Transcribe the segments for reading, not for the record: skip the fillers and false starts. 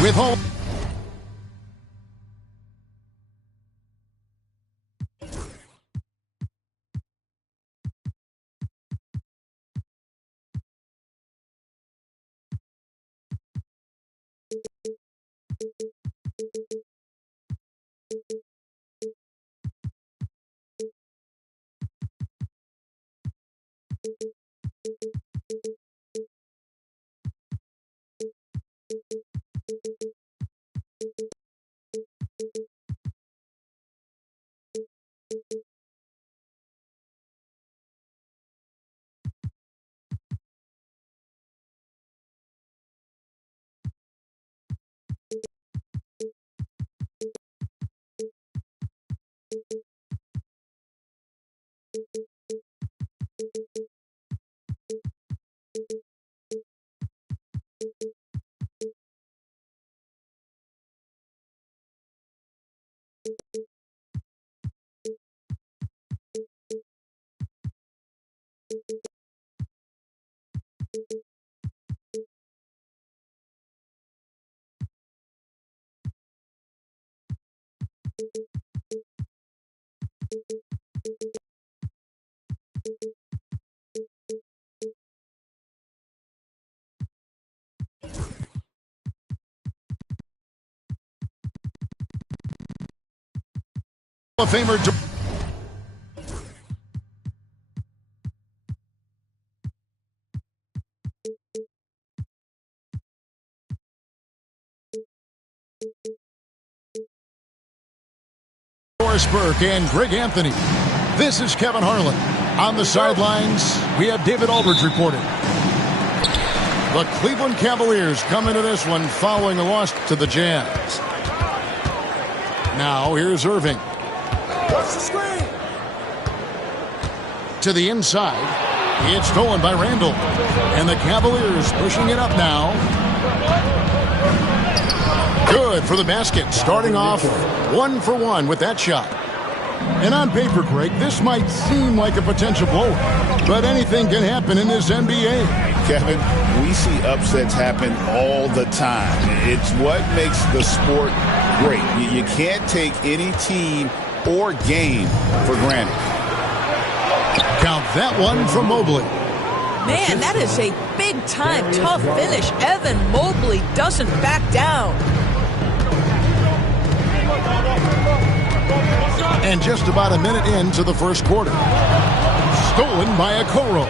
With home. Hall of Famer. Doris Burke and Greg Anthony. This is Kevin Harlan. On the sidelines, we have David Aldridge reporting. The Cleveland Cavaliers come into this one following a loss to the Jazz. Now here's Irving. What's the screen? To the inside. It's stolen by Randall. And the Cavaliers pushing it up now. Good for the basket. Starting off 1 for 1 with that shot. And on paper, Greg, this might seem like a potential blow, but anything can happen in this NBA. Kevin, we see upsets happen all the time. It's what makes the sport great. You can't take any team or game for granted. Count that one from Mobley. Man, that is a big-time tough finish. Evan Mobley doesn't back down. And just about a minute into the first quarter. Stolen by Okoro.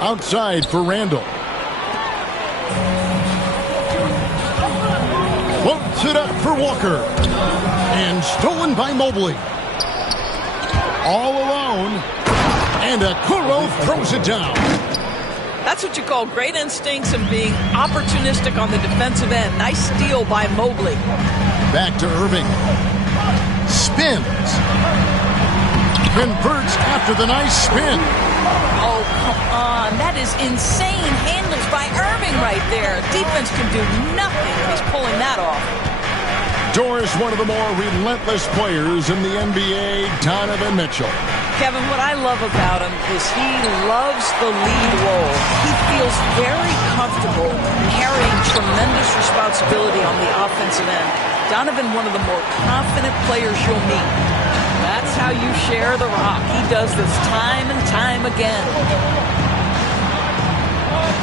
Outside for Randall. Floats it up for Walker. And stolen by Mobley. All alone. And Okoro throws it down. That's what you call great instincts and being opportunistic on the defensive end. Nice steal by Mobley. Back to Irving. Spins. Converts after the nice spin. Oh, come on. That is insane handles by Irving right there. Defense can do nothing when he's pulling that off. Doris, one of the more relentless players in the NBA, Donovan Mitchell. Kevin, what I love about him is he loves the lead role. He feels very comfortable carrying tremendous responsibility on the offensive end. Donovan, one of the more confident players you'll meet. That's how you share the rock. He does this time and time again.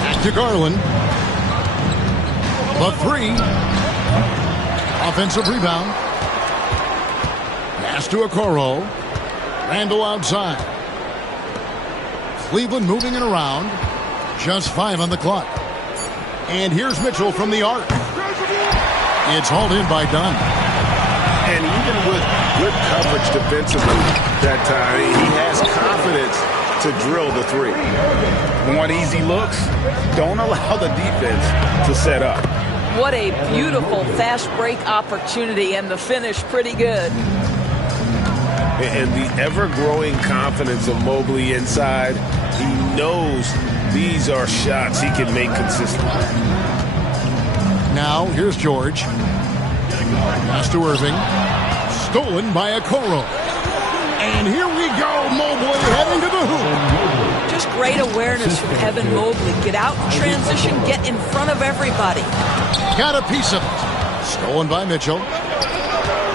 Back to Garland. The three. Offensive rebound. Pass to Okoro. Randall outside. Cleveland moving it around. Just 5 on the clock. And here's Mitchell from the arc. It's hauled in by Dunn. And even with good coverage defensively that time, he has confidence to drill the three. Want easy looks? Don't allow the defense to set up. What a beautiful fast break opportunity, and the finish pretty good. And the ever-growing confidence of Mobley inside, he knows these are shots he can make consistently. Now, here's George. Pass to Irving. Stolen by Okoro. And here we go, Mobley heading to the hoop. Just great awareness from Evan Mobley. Get out in transition, get in front of everybody. Got a piece of it. Stolen by Mitchell.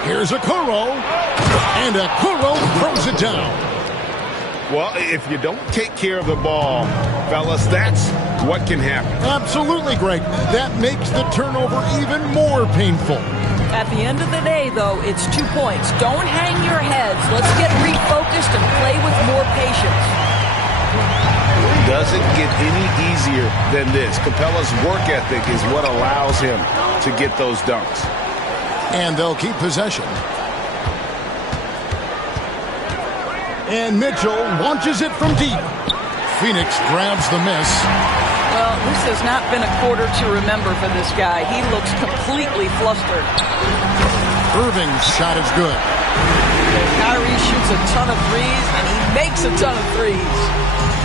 Here's Okoro. And Okoro throws it down. Well, if you don't take care of the ball, fellas, that's what can happen. Absolutely, Greg. That makes the turnover even more painful. At the end of the day, though, it's 2 points. Don't hang your heads. Let's get refocused and play with more patience. Doesn't get any easier than this. Capella's work ethic is what allows him to get those dunks. And they'll keep possession. And Mitchell launches it from deep. Phoenix grabs the miss. Well, this has not been a quarter to remember for this guy. He looks completely flustered. Irving's shot is good. Kyrie shoots a ton of threes, and he makes a ton of threes.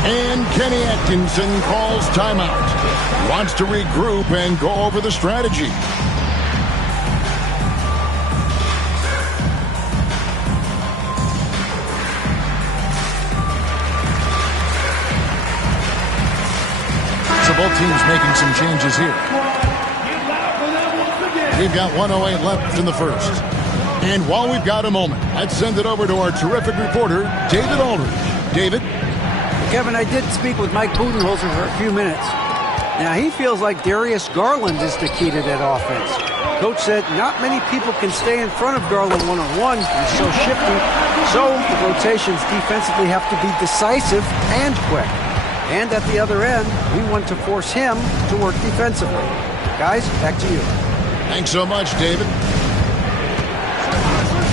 And Kenny Atkinson calls timeout. Wants to regroup and go over the strategy. So both teams making some changes here. We've got 1:08 left in the first. And while we've got a moment, let's send it over to our terrific reporter, David Aldridge. David? Kevin, I did speak with Mike Budenholzer for a few minutes. Now, he feels like Darius Garland is the key to that offense. Coach said not many people can stay in front of Garland one-on-one. He's so shifty. So the rotations defensively have to be decisive and quick. And at the other end, we want to force him to work defensively. Guys, back to you. Thanks so much, David.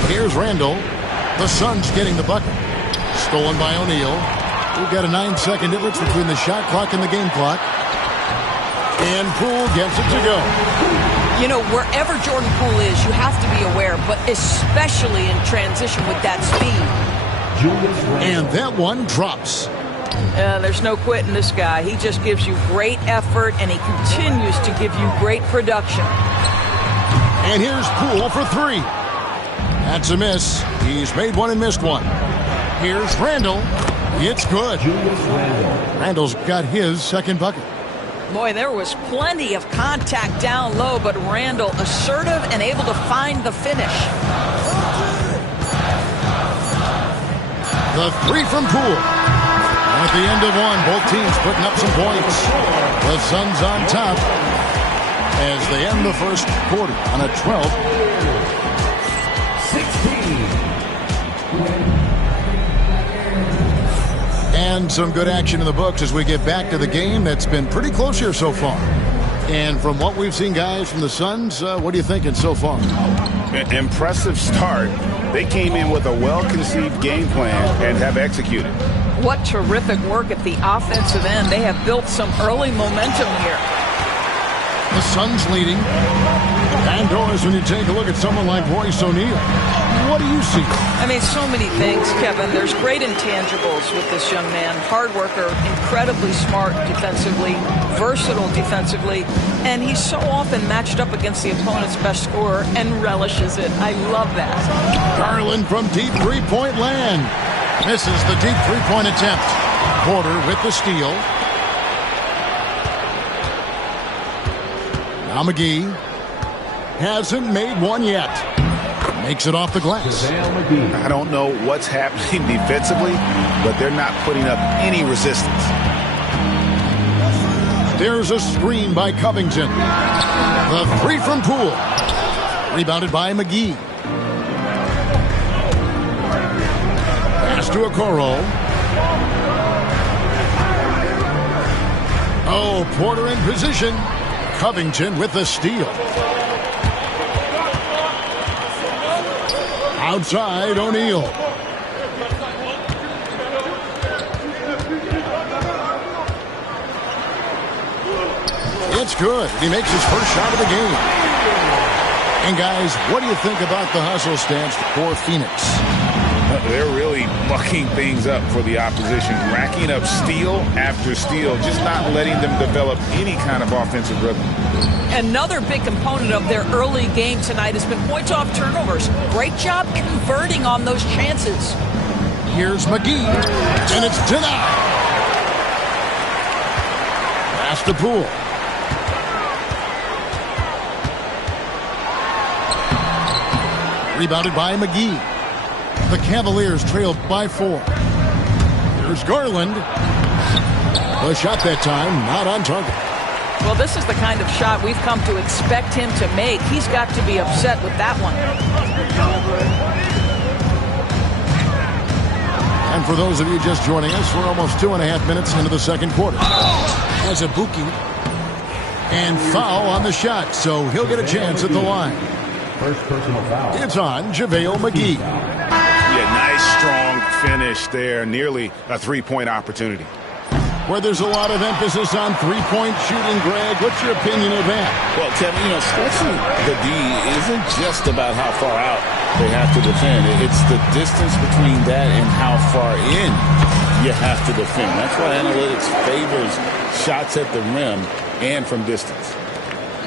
Here's Randall. The Suns getting the bucket. Stolen by O'Neal. We've got a 9-second difference between the shot clock and the game clock. And Poole gets it to go. You know, wherever Jordan Poole is, you have to be aware, but especially in transition with that speed. And that one drops. There's no quitting this guy. He just gives you great effort, and he continues to give you great production. And here's Poole for three. That's a miss. He's made one and missed one. Here's Randall. It's good. Randall's got his second bucket. Boy, there was plenty of contact down low, but Randall assertive and able to find the finish. The three from Poole. At the end of one, both teams putting up some points. The Suns on top as they end the first quarter on a 12-16. And some good action in the books as we get back to the game that's been pretty close here so far. And from what we've seen, guys, from the Suns, what are you thinking so far? Impressive start. They came in with a well-conceived game plan and have executed. What terrific work at the offensive end. They have built some early momentum here. The Suns leading. And Doris, when you take a look at someone like Royce O'Neal, what do you see? I mean, so many things, Kevin. There's great intangibles with this young man. Hard worker, incredibly smart defensively, versatile defensively, and he's so often matched up against the opponent's best scorer and relishes it. I love that. Garland from deep three-point land. Misses the deep three-point attempt. Porter with the steal. Now McGee hasn't made one yet. Makes it off the glass. I don't know what's happening defensively, but they're not putting up any resistance. There's a screen by Covington. The three from Poole. Rebounded by McGee. Pass to Okoro. Oh, Porter in position. Covington with the steal. Outside, O'Neal. It's good. He makes his first shot of the game. And, guys, what do you think about the hustle stance for Phoenix? They're really mucking things up for the opposition, racking up steal after steal, just not letting them develop any kind of offensive rhythm. Another big component of their early game tonight has been points off turnovers. Great job converting on those chances. Here's McGee, and it's denied. Pass to Poole. Rebounded by McGee. The Cavaliers trailed by 4. Here's Garland. The shot that time, not on target. Well, this is the kind of shot we've come to expect him to make. He's got to be upset with that one. And for those of you just joining us, we're almost 2.5 minutes into the second quarter. Has a Buki. And foul on the shot, so he'll get a chance at the line. First personal foul. It's on JaVale McGee. Yeah, nice, strong finish there. Nearly a three-point opportunity. Where there's a lot of emphasis on three-point shooting, Greg. What's your opinion of that? Well, Kevin, stretching the D isn't just about how far out they have to defend. It's the distance between that and how far in you have to defend. That's why analytics favors shots at the rim and from distance.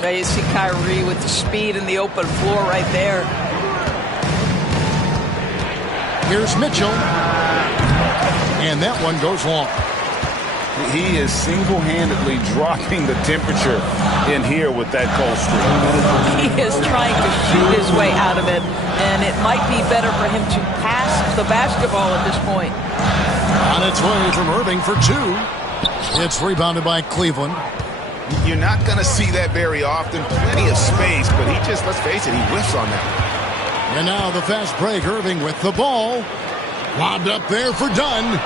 Now you see Kyrie with the speed and the open floor right there. Here's Mitchell. And that one goes long. He is single-handedly dropping the temperature in here with that cold streak. He is trying to shoot his way out of it, and it might be better for him to pass the basketball at this point. On its way from Irving for 2. It's rebounded by Cleveland. You're not going to see that very often. Plenty of space, but he just, let's face it, he whiffs on that. And now the fast break. Irving with the ball. Lobbed up there for Dunn.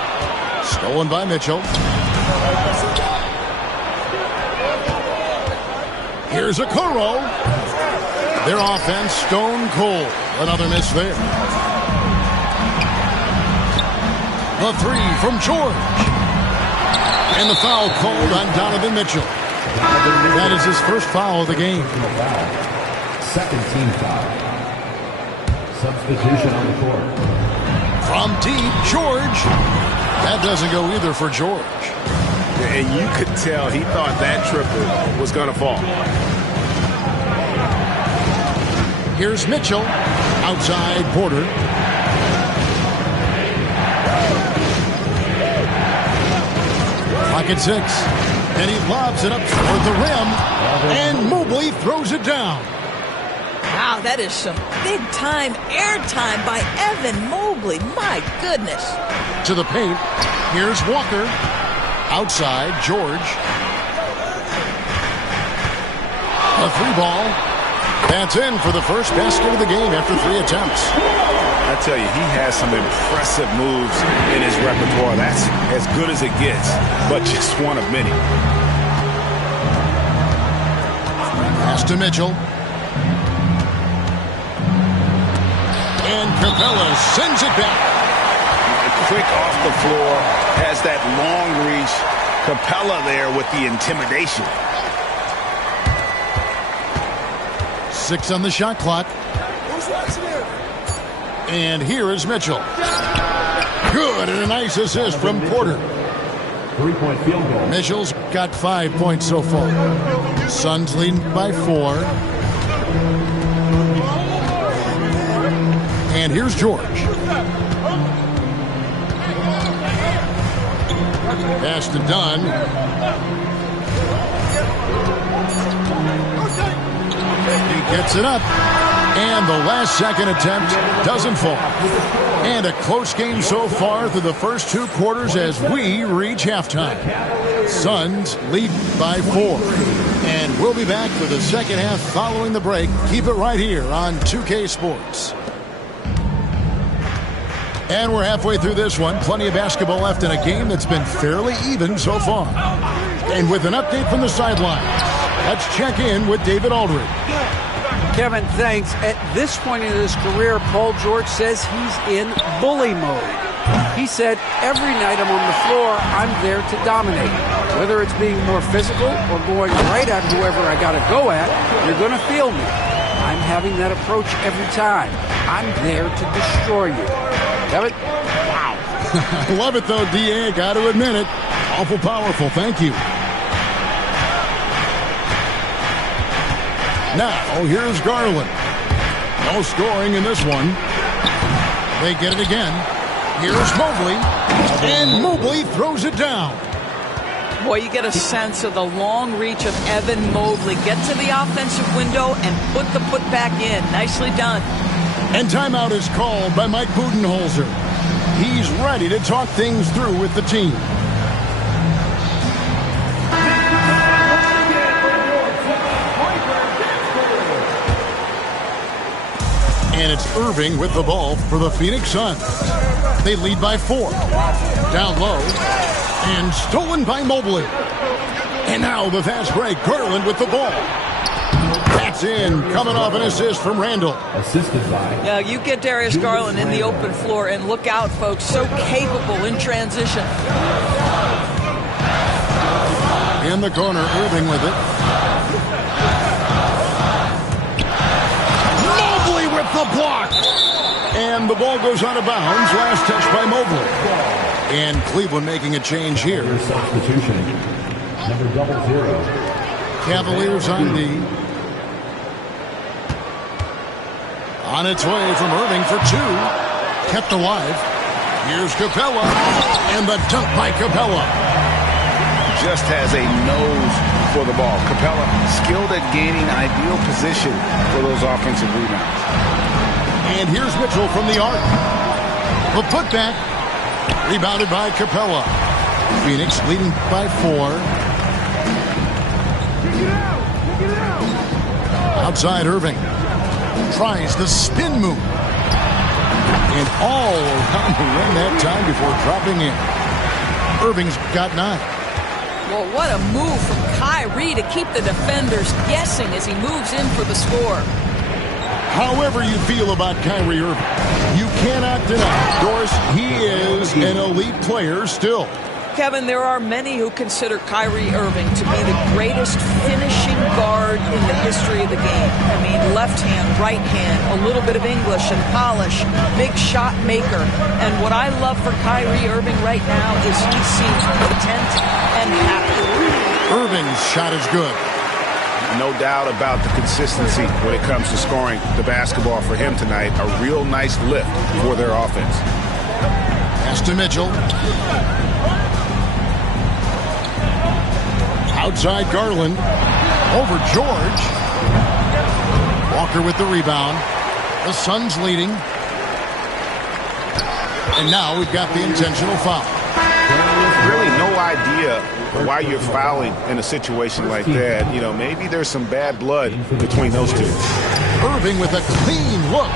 Stolen by Mitchell. Here's Okoro. Their offense stone cold. Another miss there. The 3 from George. And the foul called on Donovan Mitchell. That is his first foul of the game. Second team foul. Substitution on the court. From deep, George. That doesn't go either for George. And you could tell he thought that triple was going to fall. Here's Mitchell. Outside Porter. Clock at 6. And he lobs it up toward the rim. And Mobley throws it down. Wow, that is some big-time airtime by Evan Mobley. My goodness. To the paint. Here's Walker. Outside, George. A 3-ball. That's in for the first basket of the game after 3 attempts. I tell you, he has some impressive moves in his repertoire. That's as good as it gets, but just one of many. Pass to Mitchell. And Capella sends it back. Quick off the floor, has that long reach. Capella there with the intimidation. 6 on the shot clock. And here is Mitchell. Good, and a nice assist from Porter. 3-point field goal. Mitchell's got 5 points so far. Suns leading by 4. And here's George. Pass to Dunn. He gets it up. And the last second attempt doesn't fall. And a close game so far through the first 2 quarters as we reach halftime. Suns lead by 4. And we'll be back for the second half following the break. Keep it right here on 2K Sports. And we're halfway through this one. Plenty of basketball left in a game that's been fairly even so far. And with an update from the sidelines, let's check in with David Aldridge. Kevin, thanks. At this point in his career, Paul George says he's in bully mode. He said, every night I'm on the floor, I'm there to dominate. Whether it's being more physical or going right at whoever I got to go at, you're going to feel me. I'm having that approach every time. I'm there to destroy you. Kevin? Wow. I love it, though, D.A. Got to admit it. Awful powerful. Thank you. Now, here's Garland. No scoring in this one. They get it again. Here's Mobley. And Mobley throws it down. Boy, you get a sense of the long reach of Evan Mobley. Get to the offensive window and put the putback in. Nicely done. And timeout is called by Mike Budenholzer. He's ready to talk things through with the team. And it's Irving with the ball for the Phoenix Suns. They lead by 4. Down low. And stolen by Mobley. And now the fast break. Garland with the ball. That's in. Coming off an assist from Randall. Assisted by. Now you get Darius Garland in the open floor, and look out, folks. So capable in transition. In the corner, Irving with it. Mobley with the block. And the ball goes out of bounds. Last touch by Mobley. And Cleveland making a change here. Substitution. Number 00. Cavaliers on D. On its way from Irving for 2. Kept alive. Here's Capella. And the dunk by Capella. Just has a nose for the ball. Capella skilled at gaining ideal position for those offensive rebounds. And here's Mitchell from the arc. The putback. Rebounded by Capella. Phoenix leading by 4. Outside Irving. Tries the spin move. And all around the rim that time before dropping in. Irving's got 9. Well, what a move from Kyrie to keep the defenders guessing as he moves in for the score. However you feel about Kyrie Irving, you cannot deny, Doris, he is an elite player still. Kevin, there are many who consider Kyrie Irving to be the greatest finishing guard in the history of the game. I mean, left hand, right hand, a little bit of English and polish, big shot maker. And what I love for Kyrie Irving right now is he seems content and happy. Irving's shot is good. No doubt about the consistency when it comes to scoring the basketball for him tonight. A real nice lift for their offense. Pass to Mitchell. Outside Garland. Over George. Walker with the rebound. The Suns leading. And now we've got the intentional foul. Really no idea why you're fouling in a situation like that. You know, maybe there's some bad blood between those two. Irving with a clean look.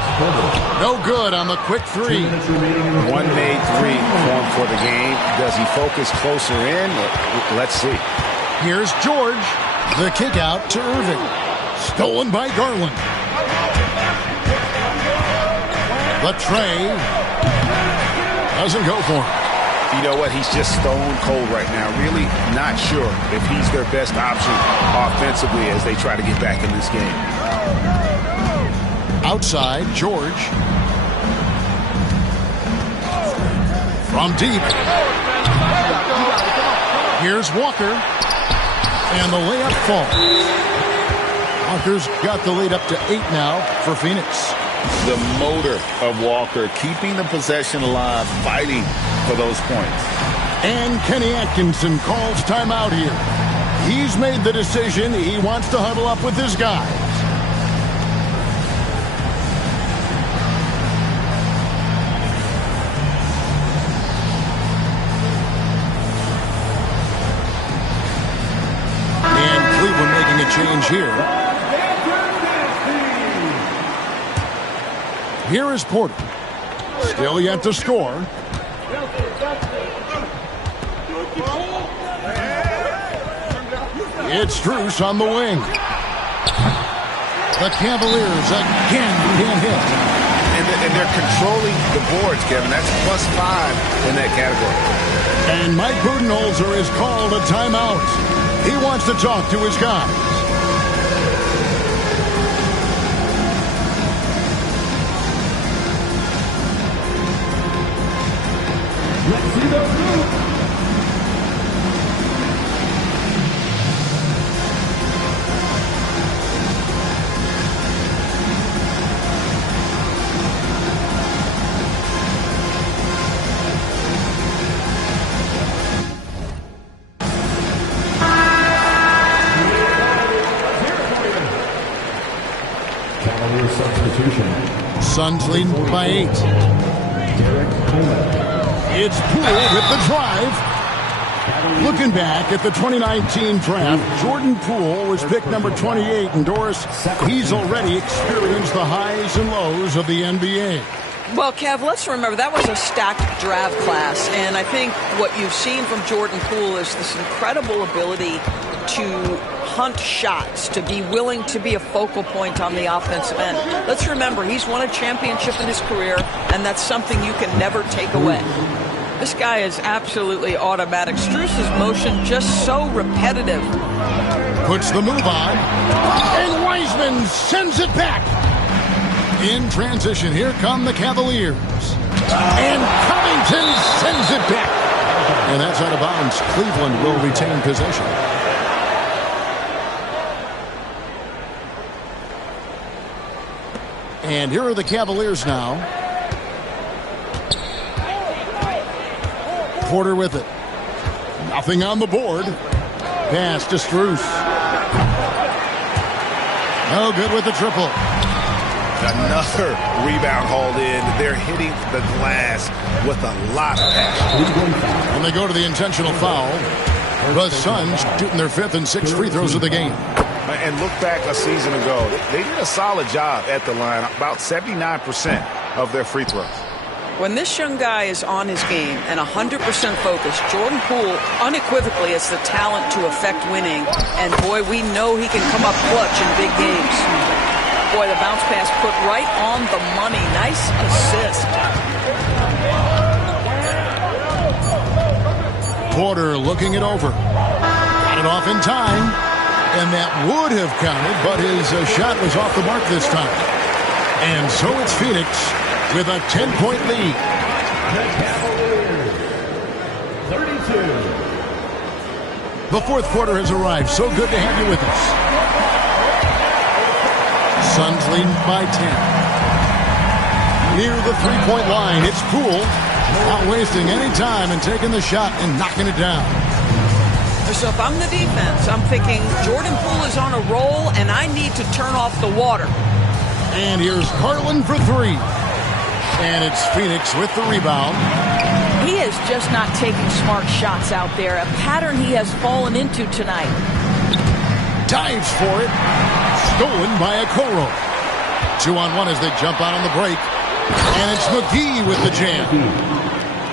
No good on the quick 3. One made 3 for the game. Does he focus closer in? Let's see. Here's George. The kick out to Irving. Stolen by Garland. The tray doesn't go for him. You know what? He's just stone cold right now. Really not sure if he's their best option offensively as they try to get back in this game. Outside, George. From deep. Here's Walker. And the layup falls. Walker's got the lead up to 8 now for Phoenix. The motor of Walker, keeping the possession alive, fighting for those points. And Kenny Atkinson calls timeout here. He's made the decision. He wants to huddle up with his guys. And Cleveland making a change here. Here is Porter. Still yet to score. It's Strus on the wing. The Cavaliers again can't hit. And And they're controlling the boards, Kevin. That's +5 in that category. And Mike Budenholzer is called a timeout. He wants to talk to his guys. Let's see the group. Cavaliers substitution. Suns leading by 8. Derek Coleman. It's Poole with the drive. Looking back at the 2019 draft, Jordan Poole was picked number 28, and Doris, he's already experienced the highs and lows of the NBA. Well, Kev, let's remember that was a stacked draft class, and I think what you've seen from Jordan Poole is this incredible ability to hunt shots, to be willing to be a focal point on the offensive end. Let's remember, he's won a championship in his career, and that's something you can never take away. This guy is absolutely automatic. Strus's motion just so repetitive. Puts the move on, and Wiseman sends it back. In transition, here come the Cavaliers. And Covington sends it back. And that's out of bounds. Cleveland will retain possession. And here are the Cavaliers now. Porter with it. Nothing on the board. Pass to Strus. No good with the triple. Another rebound hauled in. They're hitting the glass with a lot of passion. And they go to the intentional foul. The Suns shooting their 5th and 6th free throws of the game. And look back a season ago. They did a solid job at the line. About 79% of their free throws. When this young guy is on his game and 100% focused, Jordan Poole unequivocally has the talent to affect winning. And boy, we know he can come up clutch in big games. Boy, the bounce pass put right on the money. Nice assist. Porter looking it over. Got it off in time. And that would have counted, but his shot was off the mark this time. And so it's Phoenix with a 10-point lead. The Cavaliers, 32. The fourth quarter has arrived. So good to have you with us. Suns leading by 10. Near the three-point line, it's Poole. Not wasting any time and taking the shot and knocking it down. So if I'm the defense, I'm thinking Jordan Poole is on a roll and I need to turn off the water. And here's Garland for 3. And it's Phoenix with the rebound. He is just not taking smart shots out there, a pattern he has fallen into tonight. Dives for it. Stolen by Okoro. 2-on-1 as they jump out on the break. And it's McGee with the jam.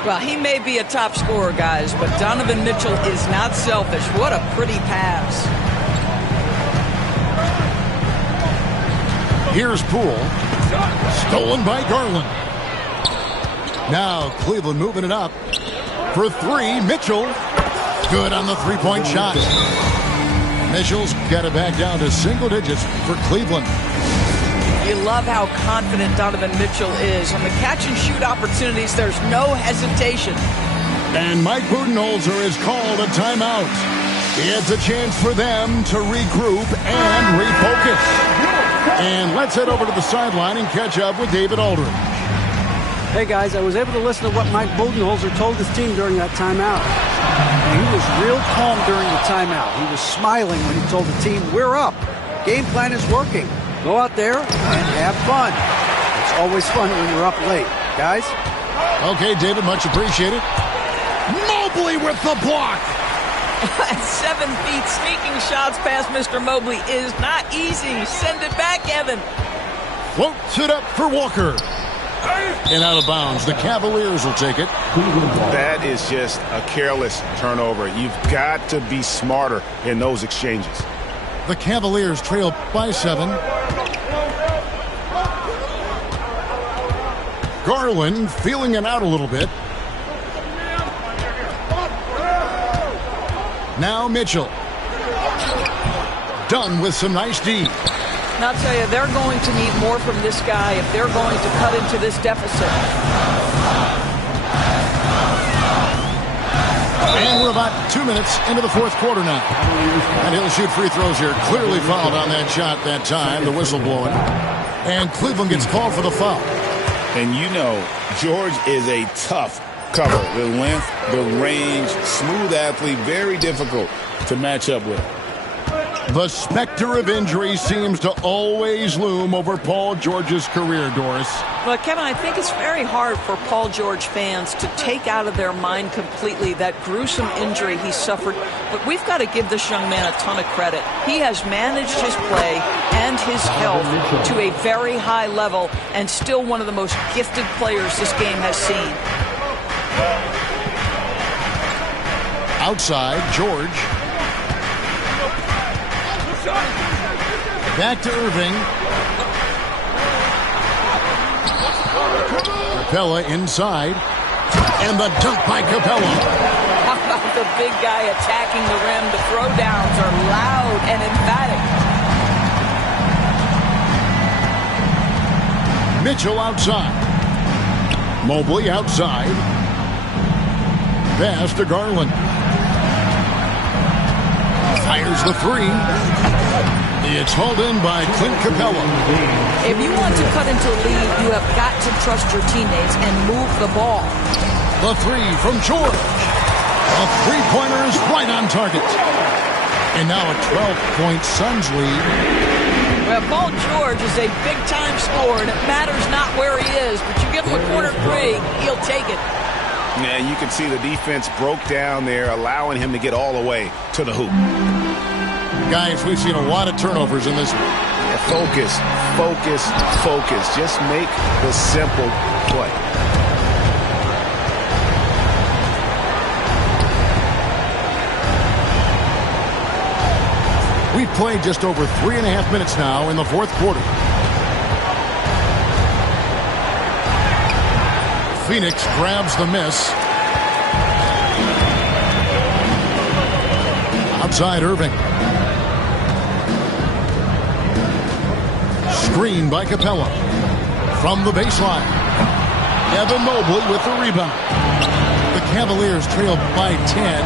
Well, he may be a top scorer, guys, but Donovan Mitchell is not selfish. What a pretty pass. Here's Poole. Stolen by Garland. Now Cleveland moving it up. For 3, Mitchell. Good on the three-point shot. Mitchell's got it back down to single digits for Cleveland. You love how confident Donovan Mitchell is. On the catch-and-shoot opportunities, there's no hesitation. And Mike Budenholzer is called a timeout. It's a chance for them to regroup and refocus. And let's head over to the sideline and catch up with David Aldridge. Hey, guys, I was able to listen to what Mike Budenholzer told his team during that timeout. And he was real calm during the timeout. He was smiling when he told the team, we're up. Game plan is working. Go out there and have fun. It's always fun when you're up late. Guys? Okay, David, much appreciated. Mobley with the block. At 7 feet, sneaking shots past Mr. Mobley is not easy. Send it back, Evan. Floats it up for Walker. And out of bounds. The Cavaliers will take it. That is just a careless turnover. You've got to be smarter in those exchanges. The Cavaliers trail by 7. Garland feeling it out a little bit. Now Mitchell. Done with some nice D. Now, I'll tell you, they're going to need more from this guy if they're going to cut into this deficit. And we're about 2 minutes into the fourth quarter now. And he'll shoot free throws here. Clearly fouled on that shot that time, the whistle blowing. And Cleveland gets called for the foul. And you know, George is a tough cover. The length, the range, smooth athlete, very difficult to match up with. The specter of injury seems to always loom over Paul George's career, Doris. Well, Kevin, I think it's very hard for Paul George fans to take out of their mind completely that gruesome injury he suffered. But we've got to give this young man a ton of credit. He has managed his play and his health to a very high level and still one of the most gifted players this game has seen. Outside, George. Back to Irving. Capella inside. And the dunk by Capella. How about the big guy attacking the rim? The throwdowns are loud and emphatic. Mitchell outside. Mobley outside. Pass to Garland. Fires the three. It's hauled in by Clint Capella. If you want to cut into a lead, you have got to trust your teammates and move the ball. The three from George. A three-pointer is right on target. And now a 12-point Suns lead. Well, Paul George is a big-time scorer, and it matters not where he is, but you give him a corner three, he'll take it. Yeah, you can see the defense broke down there, allowing him to get all the way to the hoop. Guys, we've seen a lot of turnovers in this one. Yeah, focus, focus, focus. Just make the simple play. We've played just over 3.5 minutes now in the fourth quarter. Phoenix grabs the miss. Outside Irving. Screen by Capella. From the baseline. Evan Mobley with the rebound. The Cavaliers trail by 10.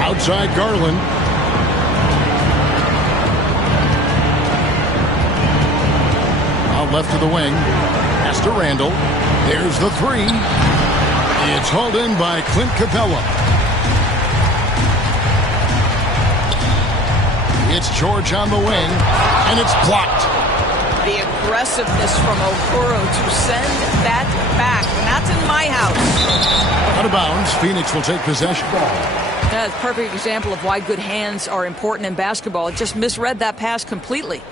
Outside Garland. Out left to the wing. Pass to Randall. There's the three. It's hauled in by Clint Capella. It's George on the wing, and it's blocked. The aggressiveness from Okoro to send that back. And that's in my house. Out of bounds, Phoenix will take possession. That's a perfect example of why good hands are important in basketball. It just misread that pass completely.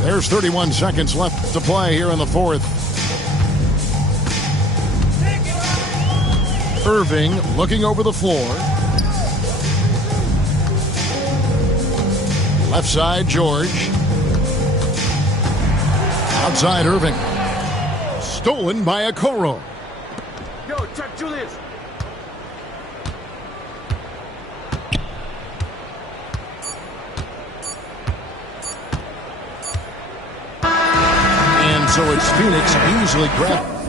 There's 31 seconds left to play here in the fourth. Irving looking over the floor. Left side, George. Outside, Irving. Stolen by Okoro. Yo, check Julius. And so it's Phoenix easily grabbed.